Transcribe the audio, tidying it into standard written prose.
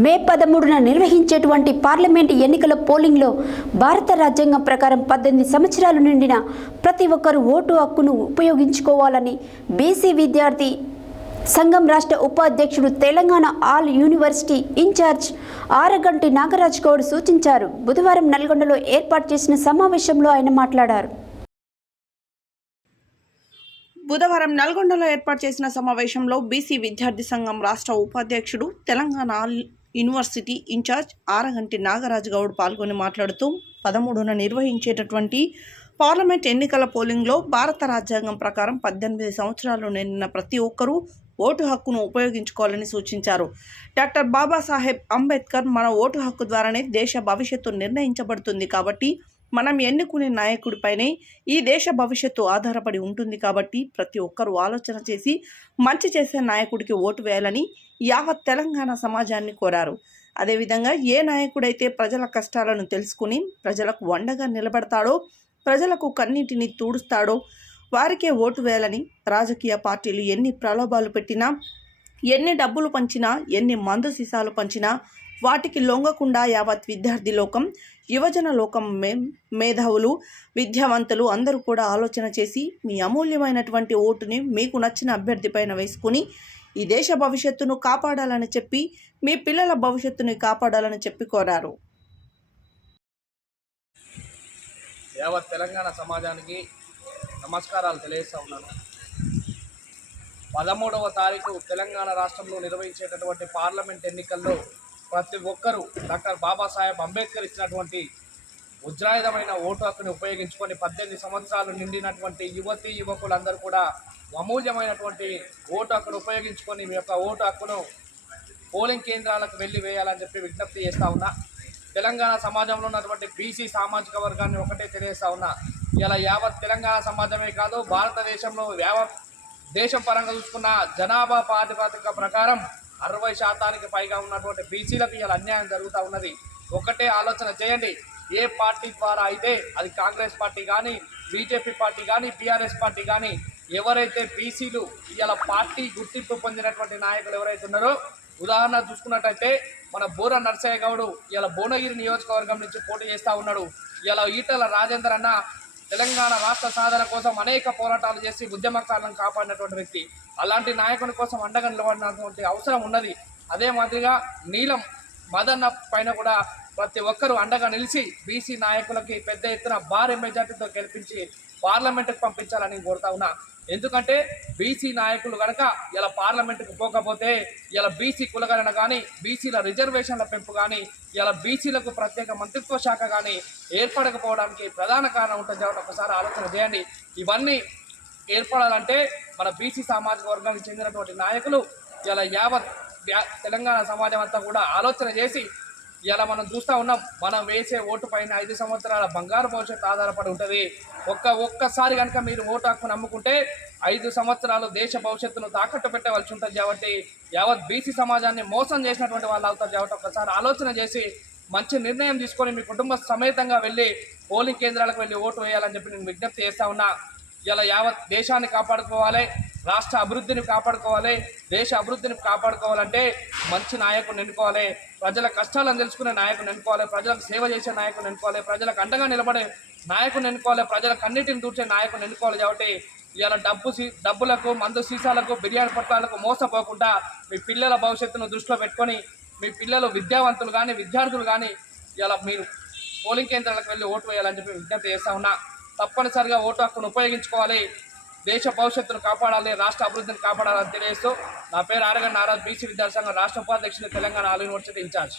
మే 13న నిర్వహించేటువంటి పార్లమెంటు ఎన్నికల పోలింగ్లో భారత రాజ్యాంగం ప్రకారం 18 సంవత్సరాలు నిండిన ప్రతి ఒక్కరూ ఓటు హక్కును ఉపయోగించుకోవాలని బీసీ విద్యార్థి సంఘం రాష్ట్ర ఉపాధ్యక్షుడు Telangana all university incharge Araganti Nagaraj Goud సూచించారు. బుధవారం నల్గొండలో ఏర్పాటు చేసిన సమావేశంలో ఆయన మాట్లాడారు. బుధవారం నల్గొండలో ఏర్పాటు చేసిన సమావేశంలో బీసీ విద్యార్థి సంఘం రాష్ట్ర ఉపాధ్యక్షుడు Telangana all university incharge Araganti Nagaraj Goud పాల్గొని మాట్లాడుతూ 13న నిర్వహించేటటువంటి పార్లమెంట్ ఎన్నికల పోలింగ్లో భారత రాజ్యాంగం ప్రకారం 18 సంవత్సరాలు నిండిన ప్రతి ఒక్కరూ ఓటు హక్కును ఉపయోగించుకోవాలని సూచించారు. డాక్టర్ బాబాసాహెబ్ అంబేద్కర్ మన ఓటు హక్కు ద్వారానే దేశ భవిష్యత్తు నిర్ణయించబడుతుంది కాబట్టి మనం ఎన్నుకునే నాయకుడిపైనే ఈ దేశ భవిష్యత్తు ఆధారపడి ఉంటుంది కాబట్టి ప్రతి ఒక్కరూ ఆలోచన చేసి మంచి చేసే నాయకుడికి ఓటు వేయాలని యావత్ తెలంగాణ సమాజాన్ని కోరారు. అదేవిధంగా ఏ నాయకుడైతే ప్రజల కష్టాలను తెలుసుకుని ప్రజలకు వండగా నిలబడతాడో, ప్రజలకు కన్నీటిని తుడుస్తాడో వారికే ఓటు వేయాలని, రాజకీయ పార్టీలు ఎన్ని ప్రలోభాలు పెట్టినా, ఎన్ని డబ్బులు పంచినా, ఎన్ని మందు సీసాలు పంచినా వాటికి లొంగకుండా యావత్ విద్యార్థి లోకం, యువజన లోకం, మేధావులు, విద్యావంతులు అందరూ కూడా ఆలోచన చేసి మీ అమూల్యమైనటువంటి ఓటుని మీకు నచ్చిన అభ్యర్థి పైన వేసుకుని ఈ దేశ భవిష్యత్తును కాపాడాలని చెప్పి, మీ పిల్లల భవిష్యత్తుని కాపాడాలని చెప్పి కోరారు. యావత్ తెలంగాణ సమాజానికి నమస్కారాలు తెలియజేస్తా ఉన్నాను. 13వ తారీఖు తెలంగాణ రాష్ట్రంలో నిర్వహించేటటువంటి పార్లమెంట్ ఎన్నికల్లో ప్రతి ఒక్కరూ డాక్టర్ బాబాసాహెబ్ అంబేద్కర్ ఇచ్చినటువంటి ఉజ్రాయుధమైన ఓటు హక్కుని ఉపయోగించుకొని 18 సంవత్సరాలు నిండినటువంటి యువతీ యువకులందరూ కూడా అమూల్యమైనటువంటి ఓటు హక్కును ఉపయోగించుకొని మీ యొక్క ఓటు హక్కును పోలింగ్ కేంద్రాలకు వెళ్ళి వేయాలని చెప్పి విజ్ఞప్తి చేస్తూ ఉన్నా. తెలంగాణ సమాజంలో ఉన్నటువంటి బీసీ సామాజిక వర్గాన్ని ఒకటే తెలియజేస్తా ఉన్నా. ఇలా యావత్ తెలంగాణ సమాజమే కాదు, భారతదేశంలో యావత్ దేశం పరంగా చూసుకున్న జనాభా ప్రాతిపదిక ప్రకారం 60% పైగా ఉన్నటువంటి బీసీలకు ఇలా అన్యాయం జరుగుతూ ఉన్నది. ఒకటే ఆలోచన చేయండి. ఏ పార్టీ ద్వారా అయితే అది కాంగ్రెస్ పార్టీ కానీ, బీజేపీ పార్టీ కానీ, బీఆర్ఎస్ పార్టీ కానీ ఎవరైతే బీసీలు ఇలా పార్టీ గుర్తింపు పొందినటువంటి నాయకులు ఎవరైతే ఉన్నారో, ఉదాహరణ చూసుకున్నట్టయితే మన బోర నర్సయ్య గౌడ్ ఇలా భువనగిరి నియోజకవర్గం నుంచి పోటీ చేస్తూ ఉన్నాడు. ఇలా ఈటల రాజేందర్ అన్న తెలంగాణ రాష్ట్ర సాధన కోసం అనేక పోరాటాలు చేసి ఉద్యమకాలను కాపాడినటువంటి వ్యక్తి. అలాంటి నాయకుని కోసం అండగా నిలబడినటువంటి అవసరం ఉన్నది. అదే మాదిరిగా నీలం మదన్న పైన కూడా ప్రతి ఒక్కరూ అండగా నిలిచి బీసీ నాయకులకి పెద్ద ఎత్తున భారీ మెజార్టీతో గెలిపించి పార్లమెంటుకు పంపించాలని కోరుతా ఉన్నా. ఎందుకంటే బీసీ నాయకులు కనుక ఇలా పార్లమెంటుకు పోకపోతే ఇలా బీసీ కులగణన కానీ, బీసీల రిజర్వేషన్ల పెంపు కానీ, ఇలా బీసీలకు ప్రత్యేక మంత్రిత్వ శాఖ కానీ ఏర్పడకపోవడానికి ప్రధాన కారణం ఉంటుంది కాబట్టి ఒకసారి ఆలోచన చేయండి. ఇవన్నీ ఏర్పడాలంటే మన బీసీ సామాజిక వర్గానికి చెందినటువంటి నాయకులు ఇలా యావత్ తెలంగాణ సమాజం అంతా కూడా ఆలోచన చేసి ఇలా మనం చూస్తూ ఉన్నాం. మనం వేసే ఓటు పైన 5 సంవత్సరాల బంగారు భవిష్యత్తు ఆధారపడి ఉంటుంది. ఒక్కసారి కనుక మీరు ఓటు హక్కు నమ్ముకుంటే 5 సంవత్సరాలు దేశ భవిష్యత్తును తాకట్టు పెట్టవలసి ఉంటుంది. కాబట్టి యావత్ బీసీ సమాజాన్ని మోసం చేసినటువంటి వాళ్ళు అవుతారు. కాబట్టి ఒక్కసారి ఆలోచన చేసి మంచి నిర్ణయం తీసుకొని మీ కుటుంబ సమేతంగా వెళ్ళి పోలింగ్ కేంద్రాలకు వెళ్ళి ఓటు వేయాలని చెప్పి నేను విజ్ఞప్తి చేస్తూ ఉన్నా. ఇలా యావత్ దేశాన్ని కాపాడుకోవాలి, రాష్ట్ర అభివృద్ధిని కాపాడుకోవాలి. దేశ అభివృద్ధిని కాపాడుకోవాలంటే మంచి నాయకుని ఎన్నుకోవాలి, ప్రజల కష్టాలను తెలుసుకునే నాయకుని ఎన్నుకోవాలి, ప్రజలకు సేవ చేసే నాయకుని ఎన్నుకోవాలి, ప్రజలకు అండగా నిలబడే నాయకుని ఎన్నుకోవాలి, ప్రజలకు అన్నిటిని దూర్చే నాయకుని ఎన్నుకోవాలి. కాబట్టి ఇలా డబ్బులకు, మందు సీసాలకు, బిర్యానీ పట్టాలకు మోసపోకుండా మీ పిల్లల భవిష్యత్తును దృష్టిలో పెట్టుకొని మీ పిల్లలు విద్యావంతులు కానీ, విద్యార్థులు కానీ ఇలా మీరు పోలింగ్ కేంద్రాలకు వెళ్ళి ఓటు వేయాలని చెప్పి విజ్ఞప్తి చేస్తూ ఉన్నా. తప్పనిసరిగా ఓటు హక్కును ఉపయోగించుకోవాలి, దేశ భవిష్యత్తును కాపాడాలి, రాష్ట్ర అభివృద్ధిని కాపాడాలని తెలియజేస్తూ నా పేరు ఆరగంటి నాగరాజ్, బీసీ విద్యార్థి సంఘం రాష్ట్ర ఉపాధ్యక్షుడు, తెలంగాణ ఆల్ యూనివర్సిటీ ఇన్ఛార్జ్.